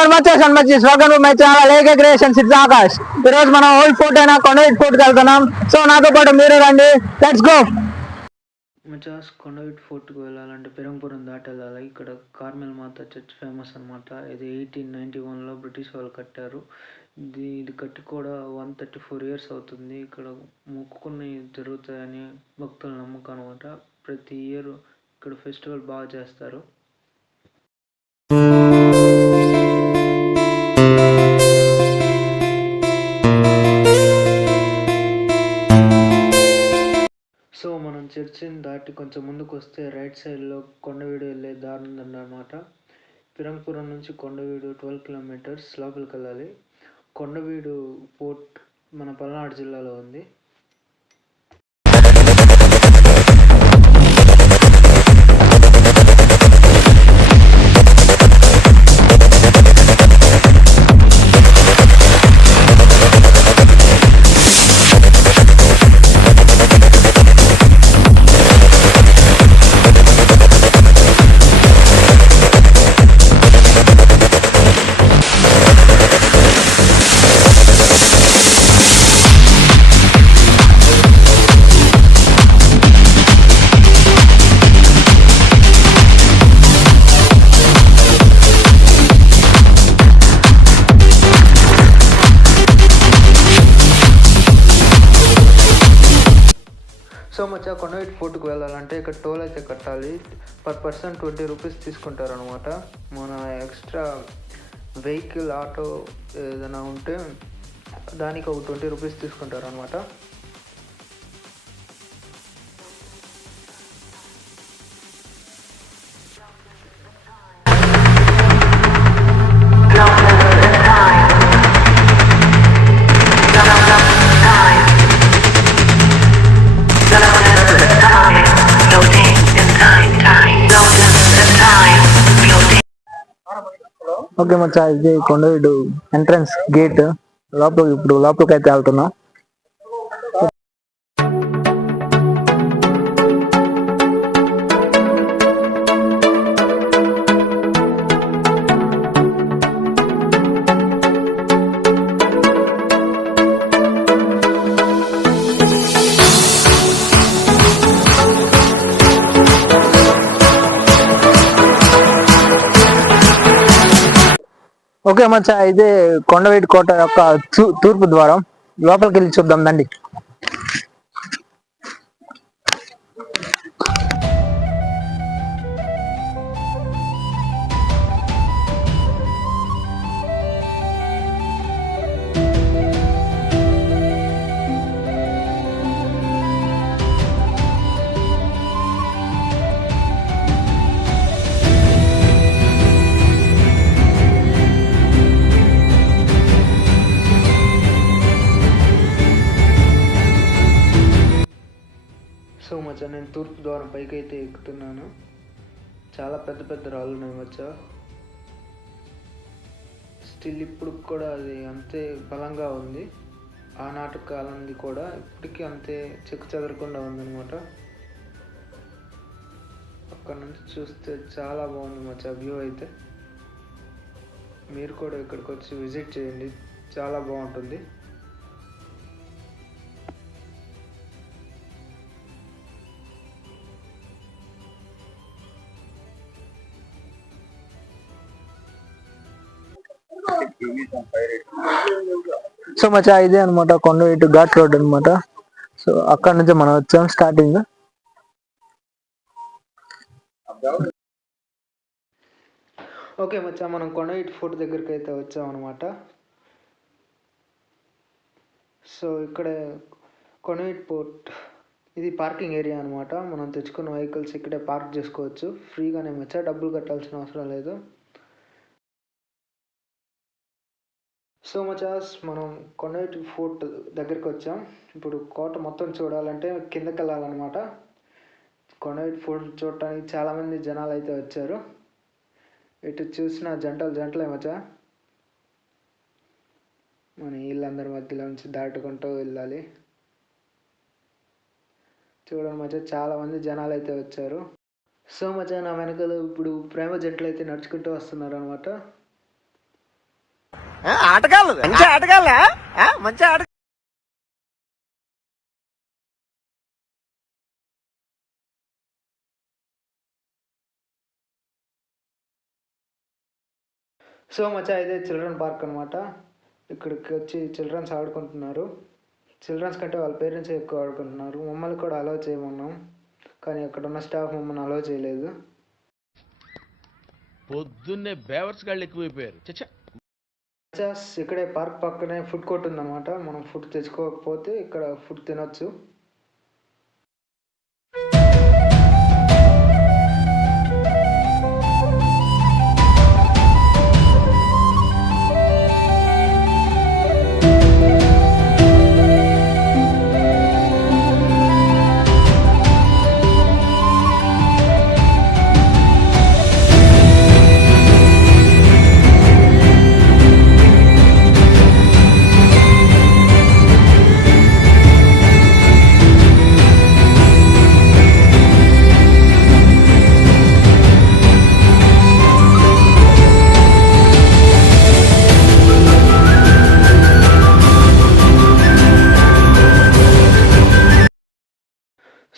Welcome to my channel AK creations. It's Akash. ఈ రోజు మనం ఓల్డ్ ఫోర్ట్ అయినా కొండవీటి ఫోర్ట్కి వెళ్తున్నాం. సో నాతో పాటు మీరు రండి, లెట్స్ గో. మచాస్, కొండవీటి ఫోర్ట్కి వెళ్ళాలంటే పెరంపురం దాటి వెళ్ళాలి. ఇక్కడ కార్మెల్ మాత చర్చ్ ఫేమస్ అనమాట. ఇది 1891లో బ్రిటిష్ వాళ్ళు కట్టారు. ఇది కట్టి కూడా 134 years అవుతుంది. ఇక్కడ మొక్కుకుని జరుగుతాయని భక్తుల నమ్మకం అనమాట. ప్రతి ఇయర్ ఇక్కడ ఫెస్టివల్ బాగా చేస్తారు. సో మనం చర్చిని దాటి కొంచెం ముందుకు వస్తే రైట్ సైడ్లో కొండవీడు వెళ్ళే దారి ఉందన్నమాట. పిరంపురం నుంచి కొండవీడు 12 kilometers లోపలికి వెళ్ళాలి. కొండవీడు పోర్ట్ మన పల్నాడు జిల్లాలో ఉంది. సో మచ్చా, కొండవీటి ఫోర్ట్కి వెళ్ళాలంటే ఇక్కడ టోల్ అయితే కట్టాలి. పర్ పర్సన్ 20 rupees తీసుకుంటారు అనమాట. మన ఎక్స్ట్రా వెహికల్ ఆటో ఏదైనా ఉంటే దానికి ఒక 20 rupees తీసుకుంటారు అనమాట. ఓకే మచ్చా, ఇది కొండవీడు ఎంట్రన్స్ గేట్. ఇప్పుడు లోపలికి అయితే వెళ్తున్నాం. ఓకే మచ్చా, ఇదే కొండవీటి కోట యొక్క తూర్పు ద్వారం. లోపలికి వెళ్ళి చూద్దాం దండి. సో మచ్చా, నేను తూర్పు ద్వారం పైకి అయితే ఎక్కుతున్నాను. చాలా పెద్ద పెద్ద రాళ్ళు ఉన్నాయి మచ్చా. స్టిల్ ఇప్పుడు కూడా అది అంతే బలంగా ఉంది. ఆనాటి కాలంది కూడా ఇప్పటికీ అంతే చెక్కు చెదరకుండా ఉందన్నమాట. అక్కడ నుంచి చూస్తే చాలా బాగుంది మచ్చా వ్యూ అయితే. మీరు కూడా ఇక్కడికి వచ్చి విజిట్ చేయండి, చాలా బాగుంటుంది. సో మచ్చా, ఇదే అనమాట కొండవీటి ఘాట్ రోడ్ అనమాట. సో అక్కడ నుంచి మనం వచ్చాం స్టార్టింగ్. ఓకే మచ్చా, మనం కొండవీటి ఫోర్ట్ దగ్గరికి అయితే వచ్చాం అనమాట. సో ఇక్కడే కొండవీటి ఫోర్ట్ ఇది పార్కింగ్ ఏరియా అనమాట. మనం తెచ్చుకున్న వెహికల్స్ ఇక్కడే పార్క్ చేసుకోవచ్చు ఫ్రీగానే మచ్చా, డబ్బులు కట్టాల్సిన అవసరం లేదు. సో మచాస్, మనం కొండవీటి ఫోర్ట్ దగ్గరికి వచ్చాం. ఇప్పుడు కోట మొత్తం చూడాలంటే కిందకి వెళ్ళాలన్నమాట. కొండవీటి ఫోర్ట్ చూడటానికి చాలామంది జనాలు అయితే వచ్చారు. ఇటు చూసిన జంటలే మచ్చా. మన వీళ్ళందరి మధ్యలో నుంచి దాటుకుంటూ వెళ్ళాలి. చూడండి మచ్చా, చాలామంది జనాలు అయితే వచ్చారు. సో మచ్చా, నా వెనకాల ఇప్పుడు ప్రేమ జంటలు అయితే నడుచుకుంటూ వస్తున్నారు అనమాట. ఆటగాళ్ళు మంచి ఆటగాళ్ళ మంచి ఆట. సో మచ్చా ఇదే చిల్డ్రన్ పార్క్ అనమాట. ఇక్కడికి వచ్చి చిల్డ్రన్స్ ఆడుకుంటున్నారు. చిల్డ్రన్స్ కంటే వాళ్ళ పేరెంట్స్ ఎక్కువ ఆడుకుంటున్నారు. మమ్మల్ని కూడా అలౌ చేయమన్నాం, కానీ అక్కడ ఉన్న స్టాఫ్ మమ్మల్ని అలౌ చేయలేదు. పొద్దున్నే బేవర్స్ గాళ్ళు ఎక్కువైపోయారు. ఇక్కడే పార్క్ పక్కనే ఫుడ్ కోర్ట్ ఉందన్నమాట. మనం ఫుడ్ తెచ్చుకోకపోతే ఇక్కడ ఫుడ్ తినొచ్చు.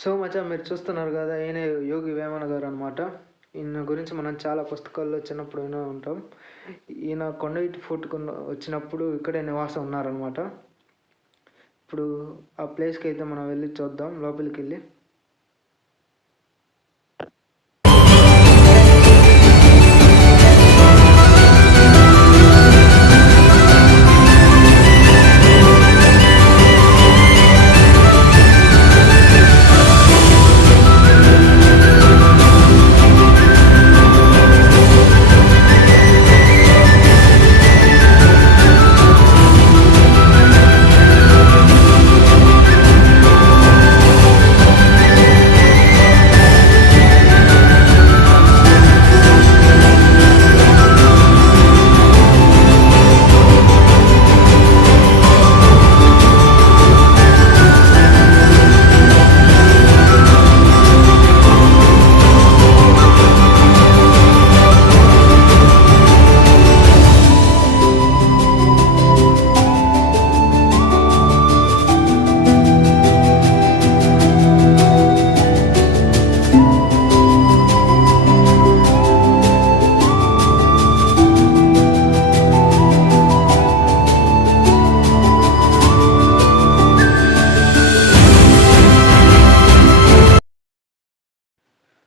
సో మచ్చా మీరు చూస్తున్నారు కదా, ఈయన యోగి వేమన గారు అనమాట. ఈయన గురించి మనం చాలా పుస్తకాల్లో చిన్నప్పుడు వినే ఉంటాం. ఈయన కొండవీటి ఫోర్ట్కు వచ్చినప్పుడు ఇక్కడే నివాసం ఉన్నారనమాట. ఇప్పుడు ఆ ప్లేస్కి అయితే మనం వెళ్ళి చూద్దాం, లోపలికి వెళ్ళి.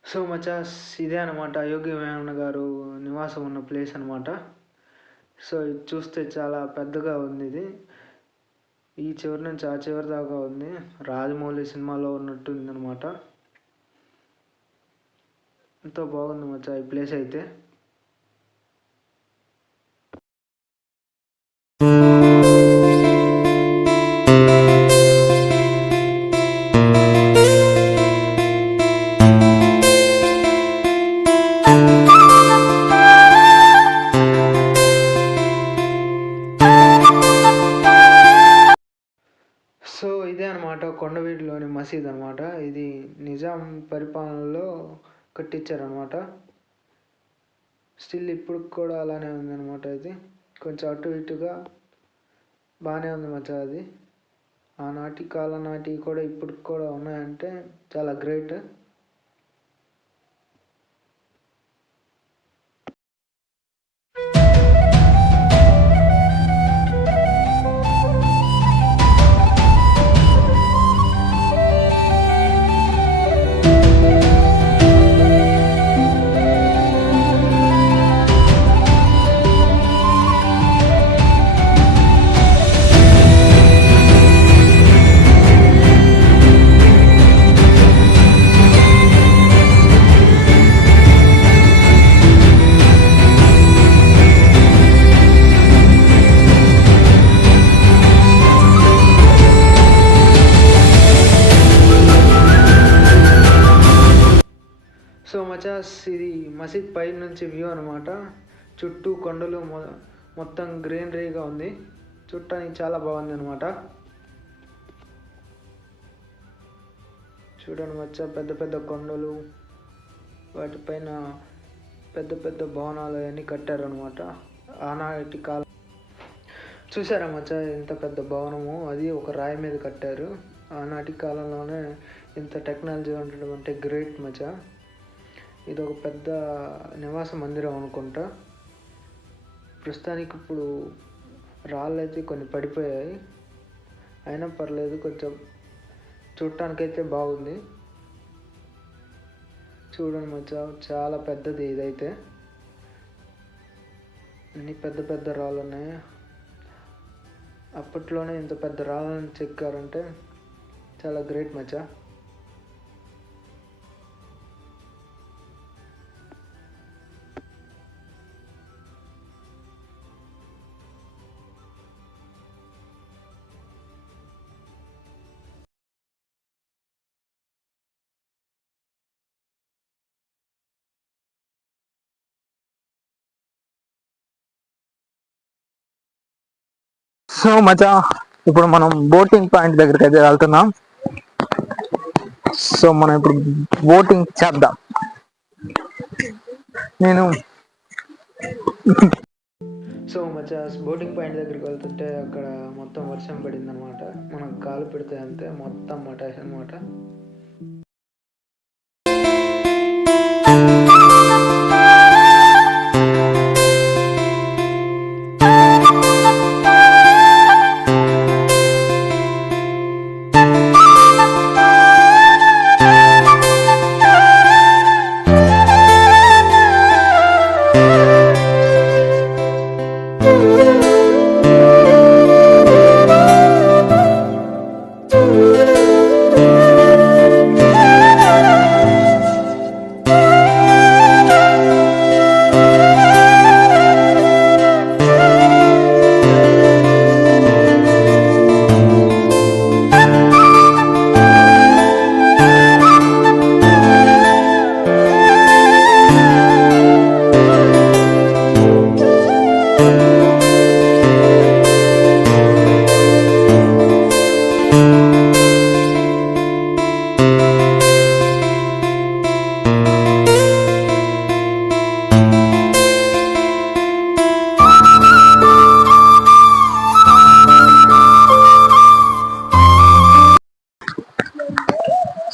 సో మచాస్ ఇదే అనమాట యోగి వేమన గారు నివాసం ఉన్న ప్లేస్ అనమాట. సో ఇది చూస్తే చాలా పెద్దగా ఉంది. ఇది ఈ చివరి నుంచి ఆ చివరి దాకా ఉంది. రాజమౌళి సినిమాలో ఉన్నట్టు ఉందన్నమాట. ఎంతో బాగుంది మచ్చా ఈ ప్లేస్ అయితే. సో ఇదే అనమాట కొండవీటిలోని మసీద్ అనమాట. ఇది నిజాం పరిపాలనలో కట్టించారనమాట. స్టిల్ ఇప్పుడు కూడా అలానే ఉందన్నమాట. ఇది కొంచెం అటు ఇటుగా బాగానే ఉంది మచ్చా. అది ఆనాటి కాలం నాటివి కూడా ఇప్పుడు కూడా ఉన్నాయంటే చాలా గ్రేట్. సో మచాస్ ఇది మసీద్ పై నుంచి వ్యూ అనమాట. చుట్టూ కొండలు, మొత్తం గ్రీనరీగా ఉంది. చూడటానికి చాలా బాగుంది అనమాట. చూడండి మచ్చా, పెద్ద పెద్ద కొండలు, వాటిపైన పెద్ద పెద్ద భవనాలు అవన్నీ కట్టారనమాట ఆనాటి కాలం. చూసారా మచ్చా ఎంత పెద్ద భవనము, అది ఒక రాయి మీద కట్టారు. ఆనాటి కాలంలోనే ఇంత టెక్నాలజీ ఉండడం అంటే గ్రేట్ మచ్చా. ఇది ఒక పెద్ద నివాస మందిరం అనుకుంటా. ప్రస్తుతానికి ఇప్పుడు రాళ్ళు అయితే కొన్ని పడిపోయాయి, అయినా పర్లేదు, కొంచెం చూడటానికైతే బాగుంది. చూడండి మచ్చా, చాలా పెద్దది ఇదైతే. అన్ని పెద్ద పెద్ద రాళ్ళు ఉన్నాయి. అప్పట్లోనే ఇంత పెద్ద రాళ్ళని చెక్కారంటే చాలా గ్రేట్ మచ్చా. సో మచ్చా, ఇప్పుడు మనం బోటింగ్ పాయింట్ దగ్గరికి అయితే వెళ్తున్నాం. సో మనం ఇప్పుడు బోటింగ్ చేద్దాం. నేను సో మచ్చా, బోటింగ్ పాయింట్ దగ్గరికి వెళ్తుంటే అక్కడ మొత్తం వర్షం పడింది అనమాట. మనం కాలు పెడితే అంతే మొత్తం మటాష్ అనమాట.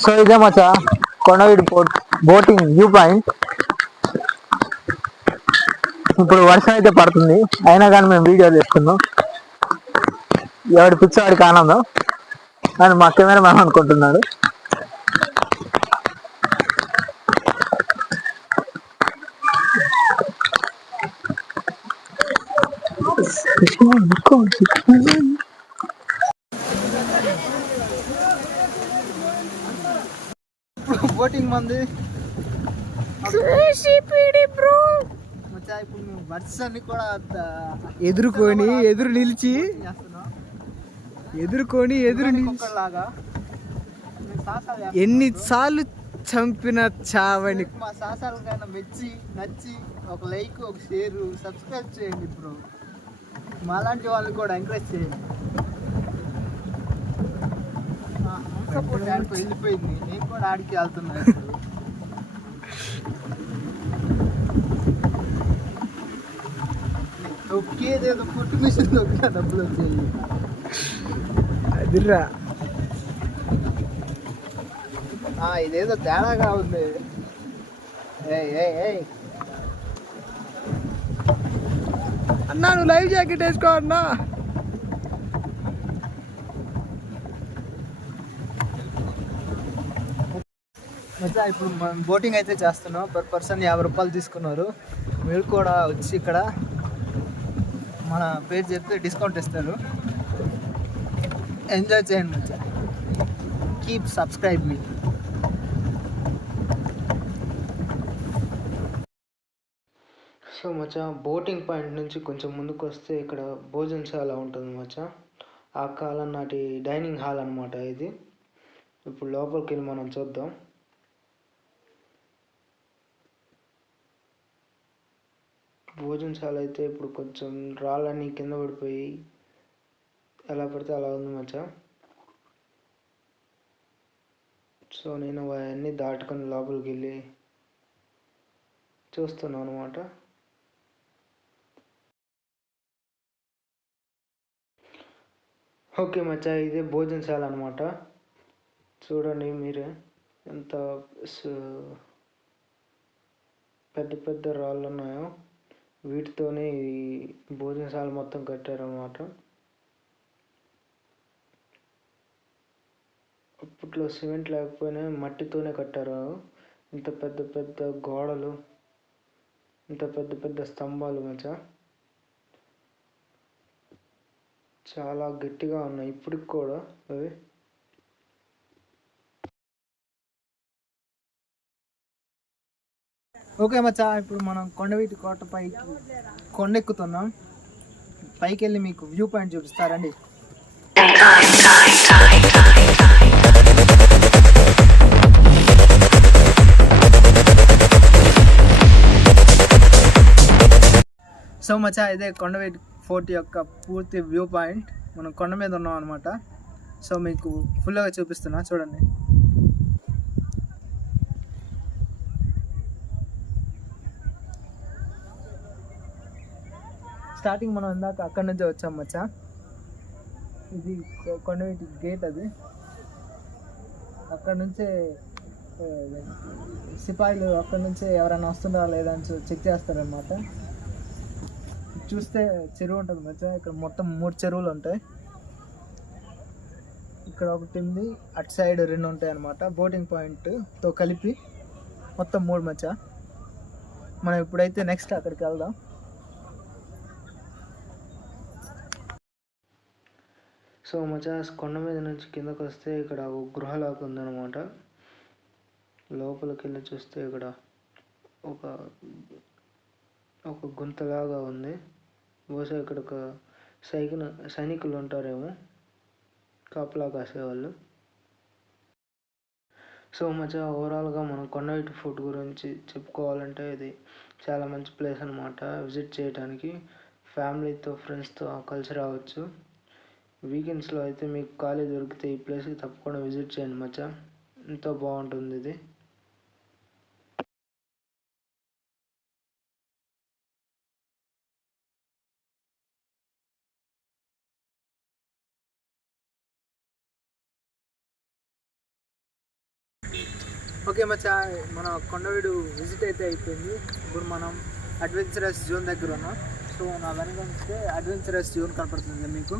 సో ఇదే మచ్చా కొండవీడి బోటింగ్ వ్యూ పాయింట్. ఇప్పుడు వర్షం అయితే పడుతుంది, అయినా కానీ మేము వీడియో తీస్తున్నాం. ఎవడి పిచ్చవాడికి ఆనందం అని మా కెమెరా మ్యాన్ అనుకుంటున్నాడు. బోటింగ్ మంది ఇప్పుడు మేము వర్షాన్ని కూడా ఎదురు నిలిచి లాగా ఎన్నిసార్లు చంపిన చావని మా సాసాలకైనా నచ్చి ఒక లైక్, ఒక షేర్, సబ్స్క్రైబ్ చేయండి బ్రో. మాలాంటి వాళ్ళు కూడా ఎంకరేజ్ చేయండి. వెళ్ళిపోయింది, నేను కూడా ఆడికి వెళ్తున్నాను. ఒకేదేదో ఫుడ్ మిషన్ దొరికిన డబ్బులు వచ్చాయి. అదిరా ఇదేదో తేడాగా ఉంది. అన్నా నువ్వు లైవ్ జాకెట్ వేసుకో అన్నా. మచ్చా ఇప్పుడు మనం బోటింగ్ అయితే చేస్తున్నాం. పర్ పర్సన్ 50 రూపాయలు తీసుకున్నారు. మీరు కూడా వచ్చి ఇక్కడ మన పేరు చెప్తే డిస్కౌంట్ ఇస్తారు. ఎంజాయ్ చేయండి మచ్చా. కీప్ సబ్స్క్రైబ్ మీ. సో మచ్చా, బోటింగ్ పాయింట్ నుంచి కొంచెం ముందుకు వస్తే ఇక్కడ భోజనశాల ఉంటుంది మచ్చా. ఆ కాలం నాటి డైనింగ్ హాల్ అనమాట ఇది. ఇప్పుడు లోపలికి వెళ్ళి మనం చూద్దాం. భోజనశాల అయితే ఇప్పుడు కొంచెం రాళ్ళన్నీ కింద పడిపోయి ఎలా పడితే అలా ఉంది మచ్చా. సో నేను అవన్నీ దాటుకొని లోపలికి వెళ్ళి చూస్తున్నాను అనమాట. ఓకే మచ్చా, ఇదే భోజనశాల అనమాట. చూడండి మీరే ఎంత పెద్ద పెద్ద రాళ్ళు ఉన్నాయో. వీటితోనే ఈ భోజనశాల మొత్తం కట్టారనమాట. అప్పట్లో సిమెంట్ లేకపోయినా మట్టితోనే కట్టారు. ఇంత పెద్ద పెద్ద గోడలు, ఇంత పెద్ద పెద్ద స్తంభాలు మచ్చా. చాలా గట్టిగా ఉన్నాయి ఇప్పటికి కూడా అవి. ఓకే మచ్చా, ఇప్పుడు మనం కొండవీటి కోట పైకి కొండెక్కుతున్నాం. పైకి వెళ్ళి మీకు వ్యూ పాయింట్ చూపిస్తారండి. సో మచ్చా, ఇదే కొండవీటి ఫోర్ట్ యొక్క పూర్తి వ్యూ పాయింట్. మనం కొండ మీద ఉన్నాం అనమాట. సో మీకు ఫుల్గా చూపిస్తున్నా చూడండి. స్టార్టింగ్ మనం ఇందాక అక్కడి నుంచే వచ్చాం మచ్చా. ఇది కొండవీటి గేట్. అది అక్కడ నుంచే సిపాయిలు అక్కడి నుంచే ఎవరైనా వస్తున్నారా లేదా అని చెక్ చేస్తారనమాట. చూస్తే చెరువు ఉంటుంది మచ్చా. ఇక్కడ మొత్తం 3 చెరువులు ఉంటాయి. ఇక్కడ ఒకటి ఉంది, అటు సైడ్ 2 ఉంటాయి అనమాట. బోటింగ్ పాయింట్తో కలిపి మొత్తం 3 మచ్చా. మనం ఇప్పుడైతే నెక్స్ట్ అక్కడికి వెళ్దాం. సో మచ్చా, కొండ మీద నుంచి కిందకు వస్తే ఇక్కడ ఒక గృహలాగా ఉందన్నమాట. లోపలికి వెళ్ళి చూస్తే ఇక్కడ ఒక గుంతలాగా ఉంది. బహుశా ఇక్కడ ఒక సైనికులు ఉంటారేమో, కాపలా కాసేవాళ్ళు. సో మచ్చా, ఓవరాల్గా మనం కొండవీటి ఫోర్ట్ గురించి చెప్పుకోవాలంటే ఇది చాలా మంచి ప్లేస్ అనమాట. విజిట్ చేయడానికి ఫ్యామిలీతో ఫ్రెండ్స్తో కలిసి రావచ్చు. వీకెండ్స్లో అయితే మీకు ఖాళీ దొరికితే ఈ ప్లేస్కి తప్పకుండా విజిట్ చేయండి మచ్చా. ఎంతో బాగుంటుంది ఇది. ఓకే మచ్చా, మన కొండవీడు విజిట్ అయితే అయిపోయింది. ఇప్పుడు మనం అడ్వెంచరస్ జోన్ దగ్గర ఉన్నాం. సో నా వెనక ఉంటే అడ్వెంచరస్ జోన్ కనపడుతుంది మీకు.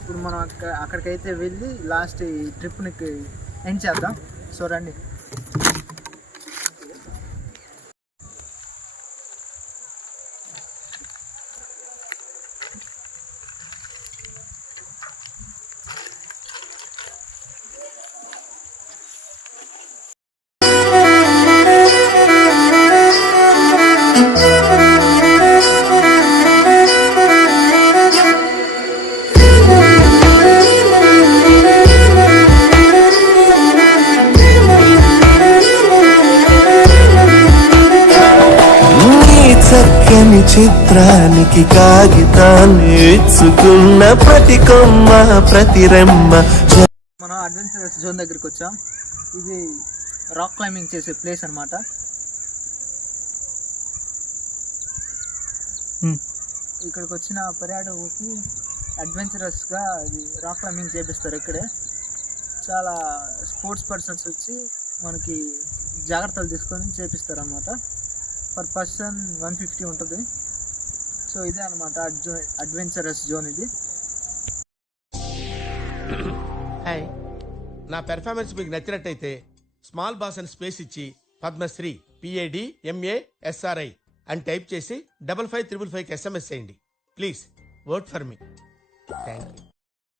ఇప్పుడు మనం అక్కడికైతే వెళ్ళి లాస్ట్ ఈ ట్రిప్ని ఎండ్ చేద్దాం. సో రండి. చక్కని చిత్రానికి కాగితాన్ని ఇచ్చుకున్న ప్రతి కొమ్మ ప్రతి రెమ్మ. మనం అడ్వెంచరస్ జోన్ దగ్గరికి వచ్చాం. ఇది రాక్ క్లైంబింగ్ చేసే ప్లేస్ అనమాట. ఇక్కడికి వచ్చిన పర్యాటకులకి అడ్వెంచరస్గా ఇది రాక్ క్లైంబింగ్ చేపిస్తారు. ఇక్కడే చాలా స్పోర్ట్స్ పర్సన్స్ వచ్చి మనకి జాగ్రత్తలు తీసుకొని చేపిస్తారు అనమాట. పర్ పర్సన్ 150 ఉంటుంది. సో ఇదే అనమాట అడ్వెంచరస్ జోన్ ఇది. హాయ్, నా పెర్ఫార్మెన్స్ మీకు నచ్చినట్టయితే స్మాల్ బాస్ అని స్పేస్ ఇచ్చి పద్మశ్రీ PADMASRI అని టైప్ చేసి 555555కి SMS చేయండి. Please vote for me. Thank you.